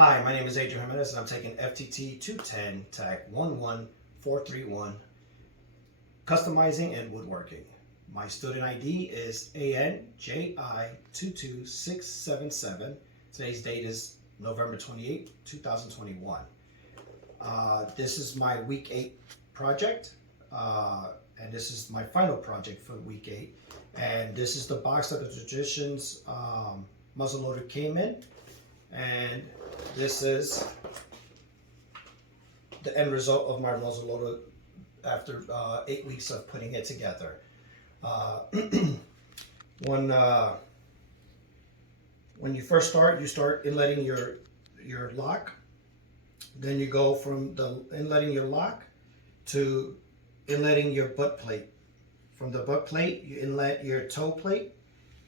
Hi, my name is Adrian Jimenez and I'm taking FTT 210 tag 11431, customizing and woodworking. My student ID is ANJI22677. Today's date is November 28, 2021. This is my week 8 project, and this is my final project for week 8. And this is the box that the Traditions muzzleloader came in. And this is the end result of my muzzleloader after 8 weeks of putting it together. When you first start, you start inletting your lock. Then you go from the inletting your lock to inletting your butt plate. From the butt plate, you inlet your toe plate,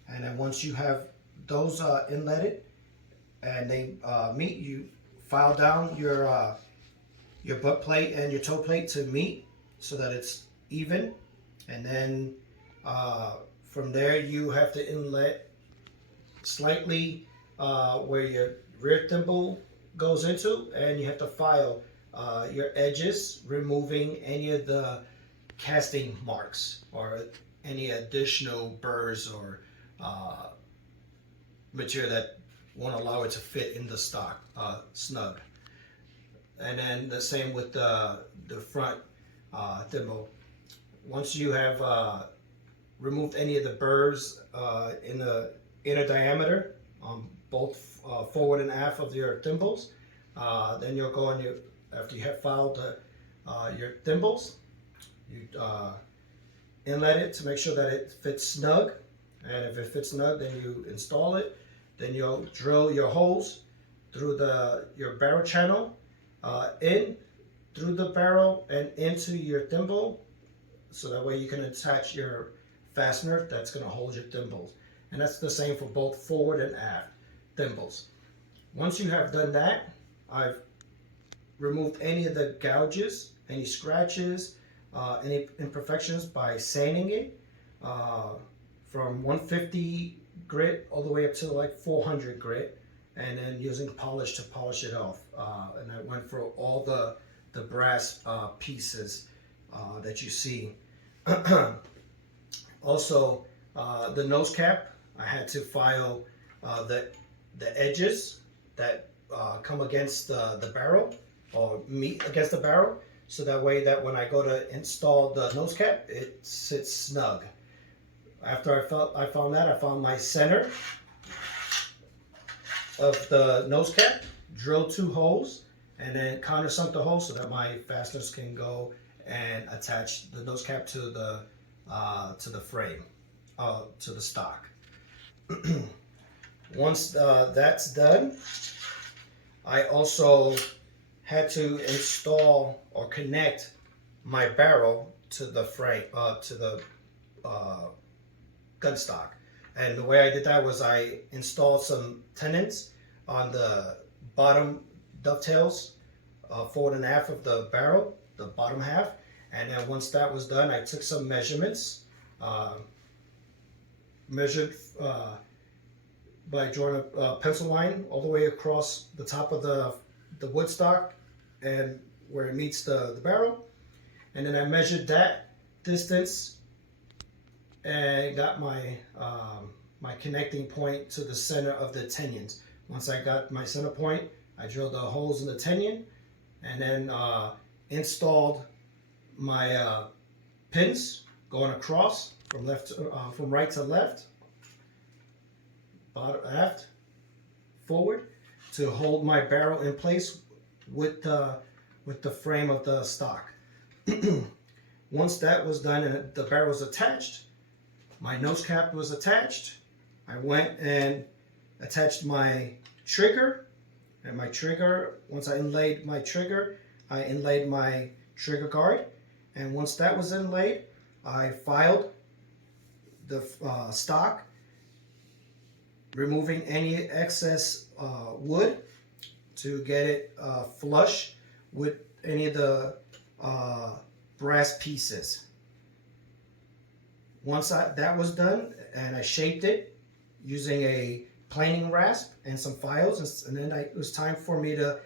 and then once you have those inletted and they meet, you file down your butt plate and your toe plate to meet so that it's even, and then from there you have to inlet slightly where your rear thimble goes into, and you have to file your edges, removing any of the casting marks or any additional burrs or material that won't allow it to fit in the stock snug. And then the same with the front thimble. Once you have removed any of the burrs in the inner diameter on both forward and aft of your thimbles, then you'll go on after you have filed your thimbles, you inlet it to make sure that it fits snug, and if it fits snug, then you install it. Then you'll drill your holes through your barrel channel, in through the barrel and into your thimble, so that way you can attach your fastener that's going to hold your thimbles. And that's the same for both forward and aft thimbles. Once you have done that, I've removed any of the gouges, any scratches, any imperfections by sanding it from 150 grit all the way up to like 400 grit, and then using polish to polish it off. And I went for all the brass pieces that you see. Also, the nose cap, I had to file the edges that come against the barrel or meet against the barrel, so that way that when I go to install the nose cap, it sits snug. After I found that, I found my center of the nose cap, drilled 2 holes, and then countersunk the holes so that my fasteners can go and attach the nose cap to the frame, to the stock. Once that's done, I also had to install or connect my barrel to the frame, to the gun stock. And the way I did that was I installed some tenons on the bottom dovetails, forward and aft of the barrel, the bottom half. And then once that was done, I took some measurements, measured by drawing a pencil line all the way across the top of the wood stock and where it meets the barrel. And then I measured that distance and got my my connecting point to the center of the tenons. Once I got my center point, I drilled the holes in the tenon, and then installed my pins going across from right to left, bottom, aft, forward, to hold my barrel in place with the frame of the stock. Once that was done and the barrel was attached, my nose cap was attached, I went and attached my trigger. And my trigger, once I inlaid my trigger, I inlaid my trigger guard. And once that was inlaid, I filed the stock, removing any excess wood to get it flush with any of the brass pieces. Once that was done, and I shaped it using a planing rasp and some files, and then it was time for me to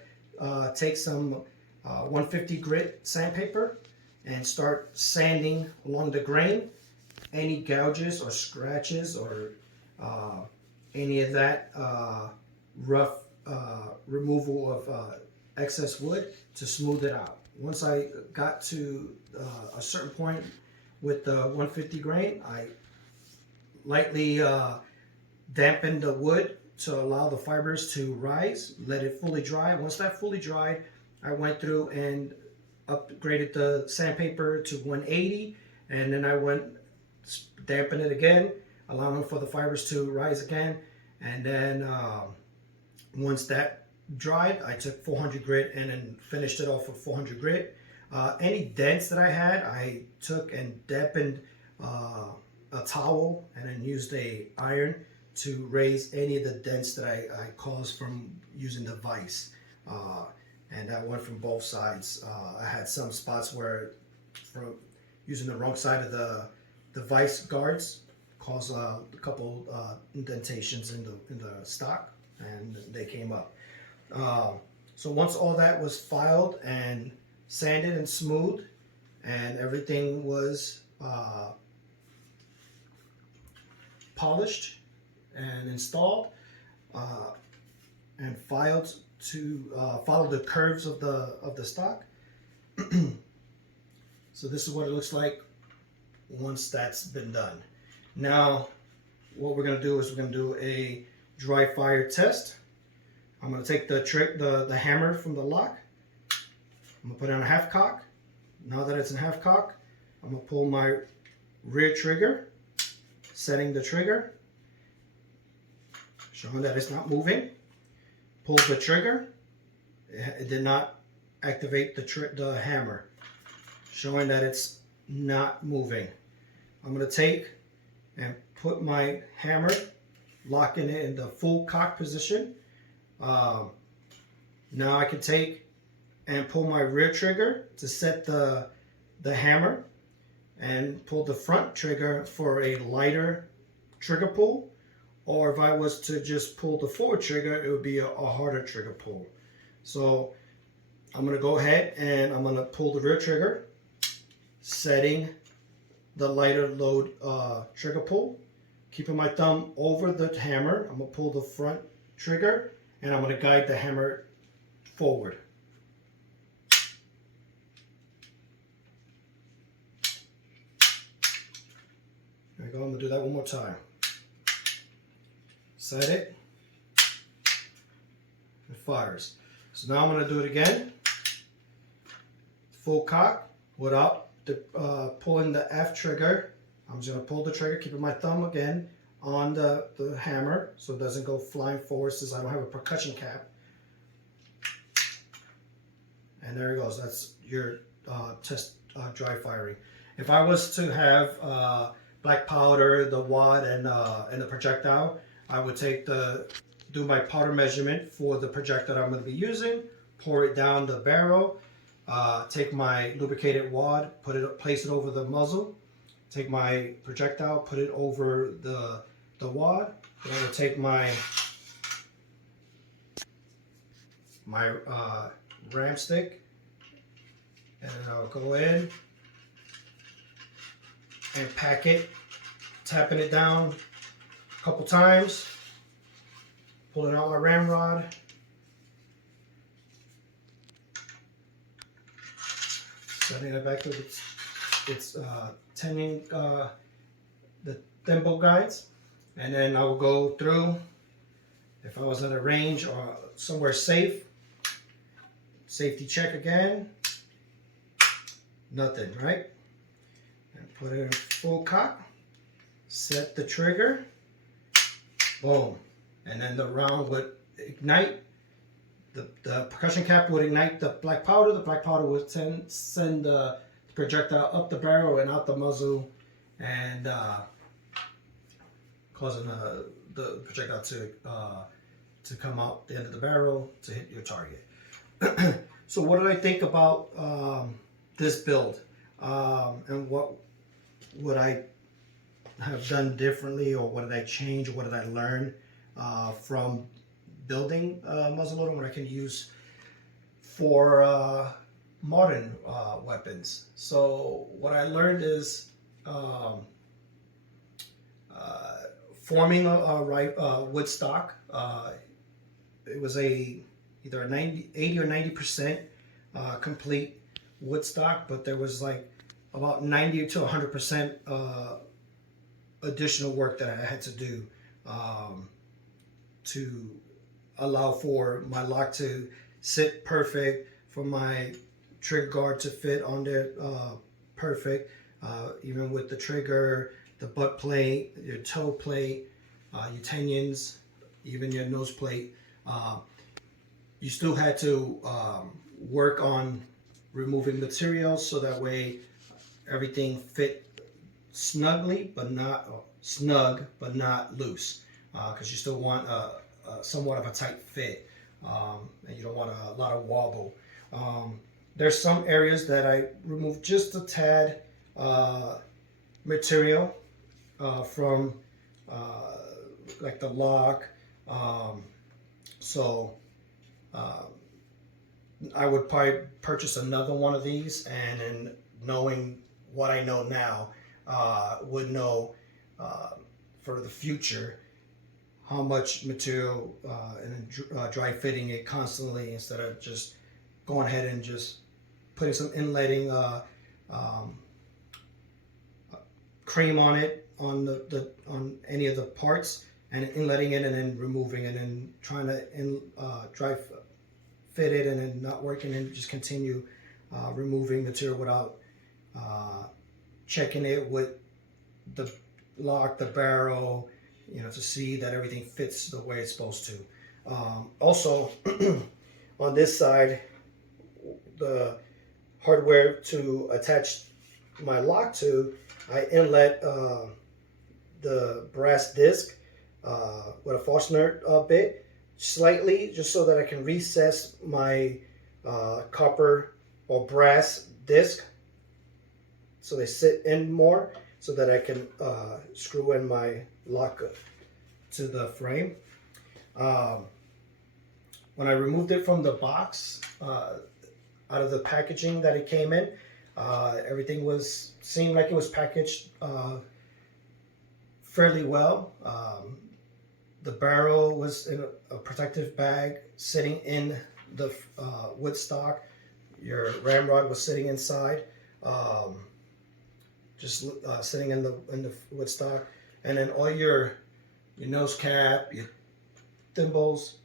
take some 150 grit sandpaper and start sanding along the grain. Any gouges or scratches or any of that rough removal of excess wood to smooth it out. Once I got to a certain point with the 150 grain, I lightly dampened the wood to allow the fibers to rise, let it fully dry. Once that fully dried, I went through and upgraded the sandpaper to 180, and then I went dampen it again, allowing for the fibers to rise again. And then once that dried, I took 400 grit and then finished it off with 400 grit. Any dents that I had, I took and dampened a towel and then used a iron to raise any of the dents that I caused from using the vise. And that went from both sides. I had some spots where, from using the wrong side of the vise guards, caused a couple indentations in the stock, and they came up. So once all that was filed and sanded and smooth, and everything was polished and installed and filed to follow the curves of the stock. So this is what it looks like once that's been done. Now what we're going to do is we're going to do a dry fire test. I'm going to take the hammer from the lock. I'm going to put it on a half cock. Now that it's in half cock, I'm going to pull my rear trigger, setting the trigger, showing that it's not moving. Pull the trigger. It did not activate the hammer, showing that it's not moving. I'm going to take and put my hammer, locking it in the full cock position. Now I can take and pull my rear trigger to set the hammer, and pull the front trigger for a lighter trigger pull. Or if I was to just pull the forward trigger, it would be a harder trigger pull. So I'm going to go ahead and I'm going to pull the rear trigger, setting the lighter load trigger pull, keeping my thumb over the hammer. I'm going to pull the front trigger, and I'm going to guide the hammer forward. There we go. I'm going to do that one more time. Set it. It fires. So now I'm going to do it again. Full cock without pulling the F trigger. I'm just going to pull the trigger, keeping my thumb again on the hammer so it doesn't go flying forward, since I don't have a percussion cap. And there it goes. That's your test dry firing. If I was to have black powder, the wad, and the projectile, I would do my powder measurement for the projectile I'm going to be using, pour it down the barrel, take my lubricated wad, place it over the muzzle, take my projectile, put it over the wad. Then I will take my ram stick, and I'll go in and pack it, tapping it down a couple times, pulling out my ramrod, setting it back to its tending the thimble guides, and then I will go through. If I was at a range or somewhere safe, safety check again. Nothing, right? And put it in full cock. Set the trigger. Boom. And then the round would ignite. The percussion cap would ignite the black powder. The black powder would send the projectile up the barrel and out the muzzle, and causing the projectile to come out the end of the barrel to hit your target. So what did I think about this build, and what would I have done differently, or what did I change, or what did I learn from building muzzleloader, what I can use for modern weapons. So what I learned is forming a wood stock. It was either a 80 or 90% complete wood stock, but there was like about 90 to 100% additional work that I had to do to allow for my lock to sit perfect, for my trigger guard to fit on there perfect, even with the trigger, the butt plate, your toe plate, your tenions, even your nose plate. You still had to work on removing materials so that way everything fit snugly, but not snug, but not loose, because you still want somewhat of a tight fit, and you don't want a lot of wobble. There's some areas that I removed just a tad material from like the lock, so I would probably purchase another one of these, and then knowing what I know now, would know for the future how much material and dry fitting it constantly, instead of just going ahead and just putting some inletting cream on it, on on any of the parts, and inletting it and then removing it and trying to dry fit it, and then not working, and just continue removing material without checking it with the lock, the barrel, to see that everything fits the way it's supposed to. Also, on this side, the hardware to attach my lock to, I inlet the brass disc with a Forstner bit slightly, just so that I can recess my copper or brass disc so they sit in more, so that I can screw in my lock to the frame. When I removed it from the box, out of the packaging that it came in, everything seemed like it was packaged fairly well. The barrel was in a protective bag sitting in the wood stock. Your ramrod was sitting inside, just sitting in the wood stock, and then all your nose cap, your thimbles,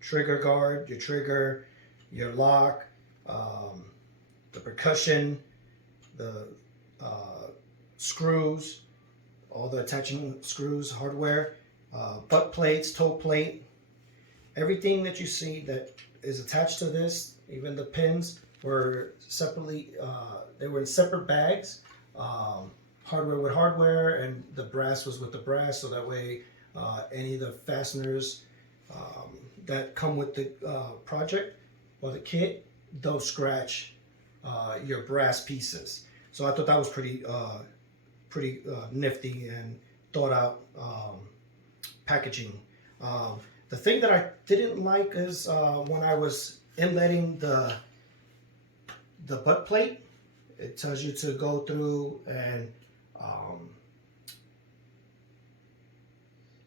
trigger guard, your trigger, your lock, the percussion, the screws, all the attaching screws, hardware, butt plates, toe plate, everything that you see that is attached to this, even the pins, were separately, they were in separate bags, hardware with hardware, and the brass was with the brass, so that way any of the fasteners that come with the project or the kit don't scratch your brass pieces. So I thought that was pretty nifty and thought out packaging. The thing that I didn't like is when I was inletting the butt plate, it tells you to go through and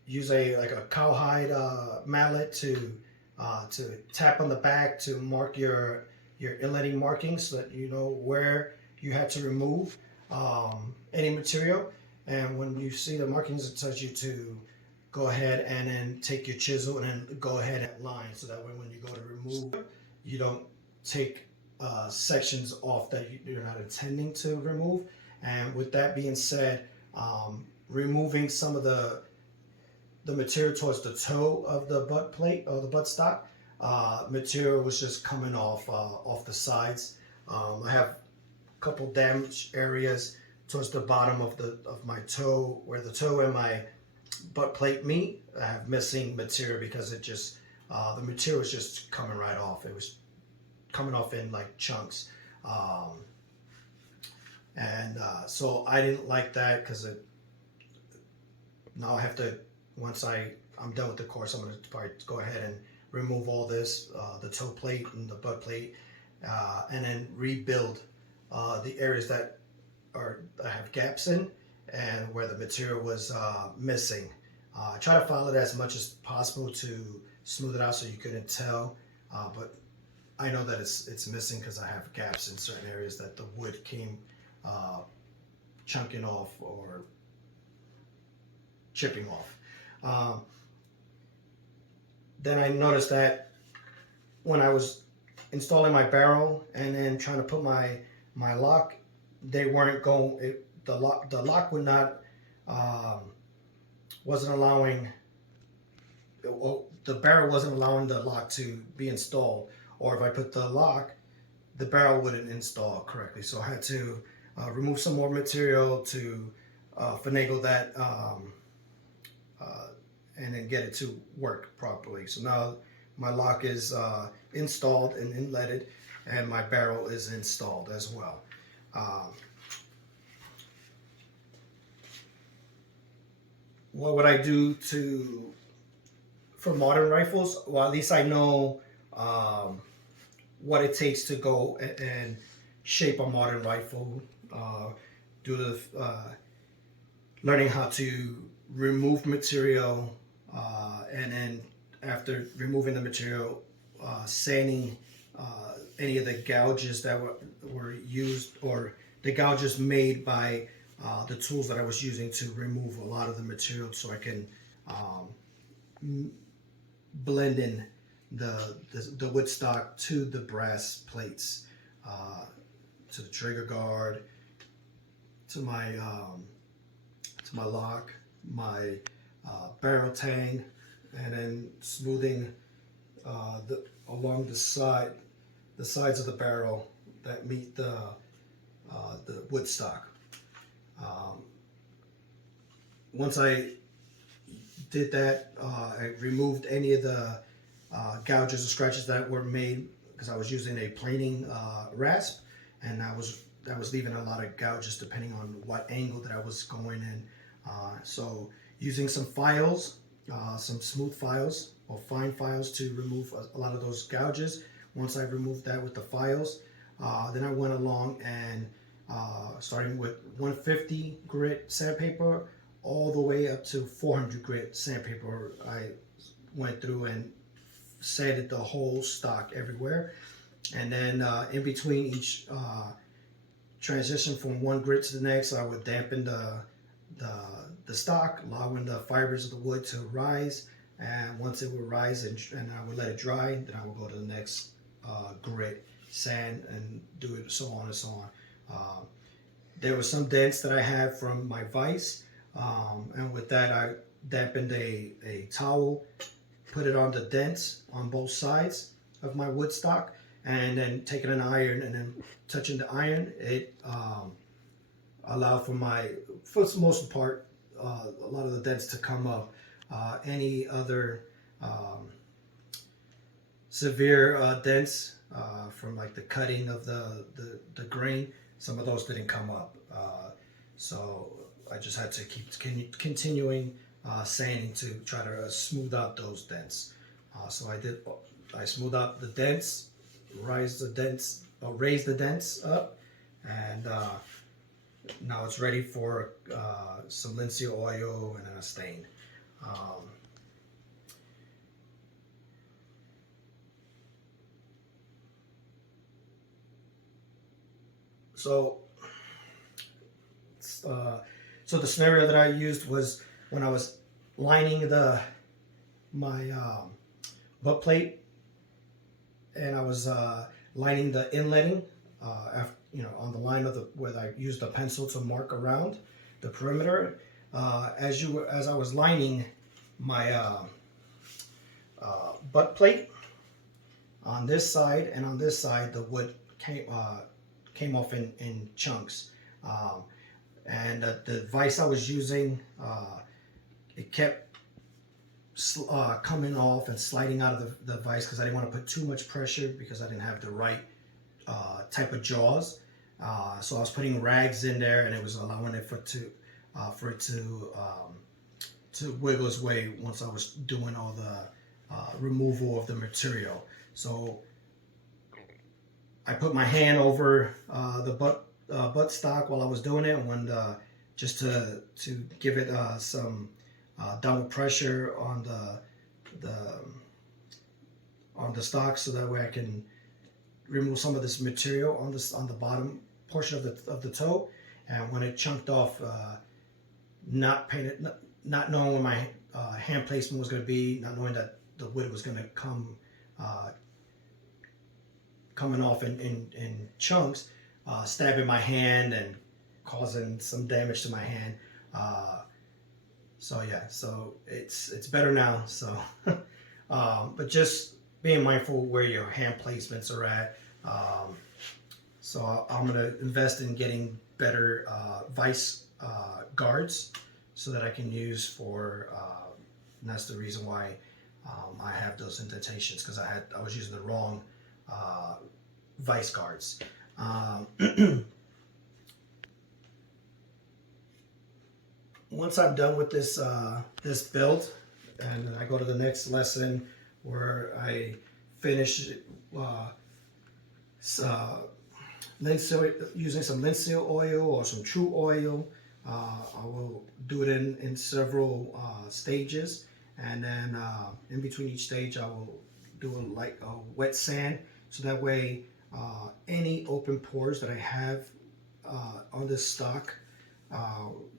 use like a cowhide mallet to tap on the back to mark your inletting markings, so that you know where you had to remove any material. And when you see the markings, it tells you to go ahead and then take your chisel and then go ahead and line, so that way when you go to remove, you don't take sections off that you're not intending to remove. And with that being said, removing some of the material towards the toe of the butt plate or the butt stock, material was just coming off the sides. I have a couple damaged areas towards the bottom of my toe, where the toe and my butt plate meet. I have missing material because it just the material was just coming right off. It was coming off in like chunks, and so I didn't like that, because now I have to, once I'm done with the course, I'm going to probably go ahead and remove all this, the toe plate and the butt plate, and then rebuild the areas that have gaps in and where the material was missing. Try to file it as much as possible to smooth it out so you couldn't tell, but I know that it's missing because I have gaps in certain areas that the wood came chunking off or chipping off. Then I noticed that when I was installing my barrel and then trying to put my lock, they weren't going. The lock would not wasn't allowing. The barrel wasn't allowing the lock to be installed, or if I put the lock, the barrel wouldn't install correctly. So I had to remove some more material to finagle that and then get it to work properly. So now my lock is installed and inletted, and my barrel is installed as well. What would I do for modern rifles? Well, at least I know what it takes to go and shape a modern rifle. Do the learning how to remove material, and then after removing the material, sanding any of the gouges that were used, or the gouges made by the tools that I was using to remove a lot of the material, so I can blend in the wood stock to the brass plates, to the trigger guard, to my lock, my barrel tang, and then smoothing along the sides of the barrel that meet the wood stock. Once I did that, I removed any of the gouges or scratches that were made because I was using a planing rasp, and that was leaving a lot of gouges depending on what angle that I was going in. So using some files, some smooth files or fine files to remove a lot of those gouges. Once I removed that with the files, then I went along and starting with 150 grit sandpaper all the way up to 400 grit sandpaper. I went through and sanded the whole stock everywhere, and then in between each transition from one grit to the next, I would dampen the stock, allowing the fibers of the wood to rise, and once it would rise and I would let it dry, then I would go to the next grit, sand, and do it so on and so on. There were some dents that I had from my vise, and with that I dampened a towel, put it on the dents on both sides of my wood stock, and then taking an iron and then touching the iron, it allowed for the most part, a lot of the dents to come up. Any other severe dents from like the cutting of the grain, some of those didn't come up. So I just had to keep continuing sanding to try to smooth out those dents. So I smoothed out the dents, raised the dents up, and now it's ready for some linseed oil and then a stain. So the scenario that I used was when I was lining my butt plate, and I was lining the inletting after, on the line of where I used a pencil to mark around the perimeter. As I was lining my butt plate, on this side and on this side, the wood came off in chunks, and the vise I was using, it kept coming off and sliding out of the vise because I didn't want to put too much pressure because I didn't have the right type of jaws. So I was putting rags in there, and it was allowing it to to wiggle its way once I was doing all the removal of the material. So I put my hand over the butt stock while I was doing it, and when just to give it some downward pressure on the stock, so that way I can remove some of this material on the bottom portion of the toe. And when it chunked off, not knowing where my hand placement was going to be, not knowing that the wood was going to coming off in chunks, stabbing my hand and causing some damage to my hand. So yeah, so it's better now. So, but just being mindful where your hand placements are at. So I'm gonna invest in getting better vice guards so that I can use for. And that's the reason why I have those indentations, because I was using the wrong vice guards. Once I'm done with this this build, and I go to the next lesson where I finish using some linseed oil or some true oil. I will do it in several stages, and then in between each stage I will do a wet sand, so that way any open pores that I have on this stock,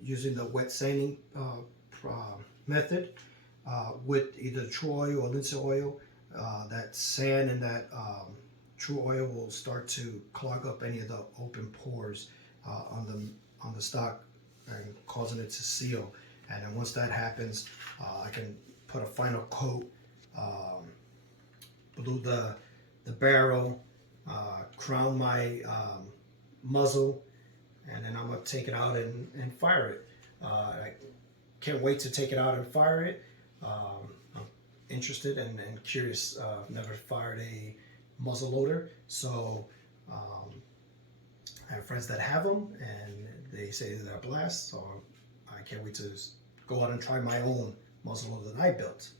using the wet sanding method with either true oil or linseed oil, that sand and that true oil will start to clog up any of the open pores on the stock and causing it to seal. And then once that happens, I can put a final coat, glue the barrel, crown my muzzle, and then I'm going to take it out and fire it. I can't wait to take it out and fire it. I'm interested and curious. I've never fired a muzzleloader, so I have friends that have them, and they say they're a blast. So I can't wait to go out and try my own muzzleloader that I built.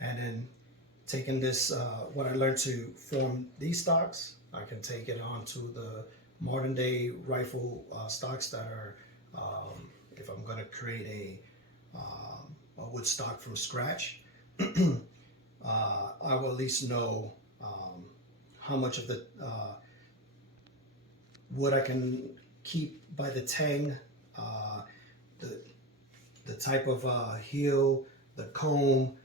And then taking this, what I learned to form these stocks, I can take it on to the modern day rifle stocks that are, if I'm going to create a wood stock from scratch, I will at least know how much of the wood I can keep by the tang, the type of heel, the comb,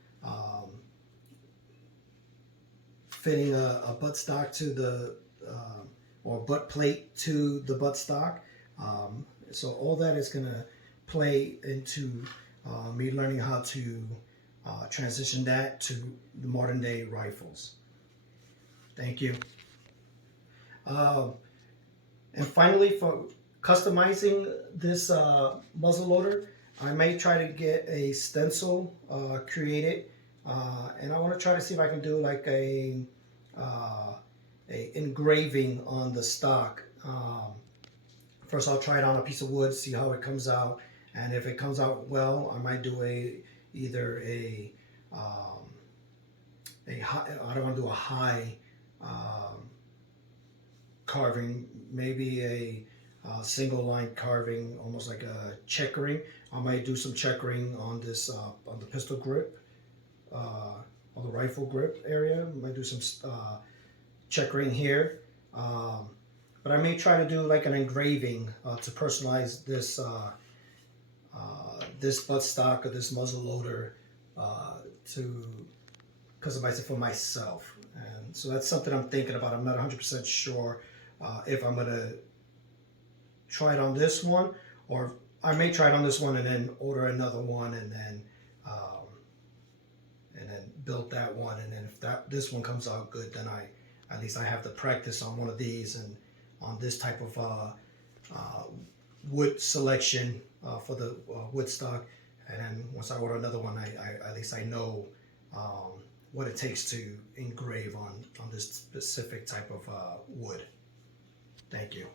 fitting a butt stock to the or butt plate to the butt stock. So all that is going to play into me learning how to transition that to the modern day rifles. Thank you. And finally, for customizing this muzzleloader, I may try to get a stencil created, and I want to try to see if I can do like a engraving on the stock. First, I'll try it on a piece of wood, see how it comes out, and if it comes out well, I might do either a high, I don't want to do a high carving, maybe a single line carving, almost like a checkering. I might do some checkering on this on the pistol grip, on the rifle grip area. I might do some checkering here, but I may try to do like an engraving to personalize this this butt stock or this muzzle loader to customize it for myself. And so that's something I'm thinking about. I'm not 100% sure if I'm gonna try it on this one, or I may try it on this one and then order another one, and then build that one. And then if this one comes out good, then at least I have the practice on one of these and on this type of wood selection for the wood stock. And then once I order another one, I at least I know what it takes to engrave on this specific type of wood. Thank you.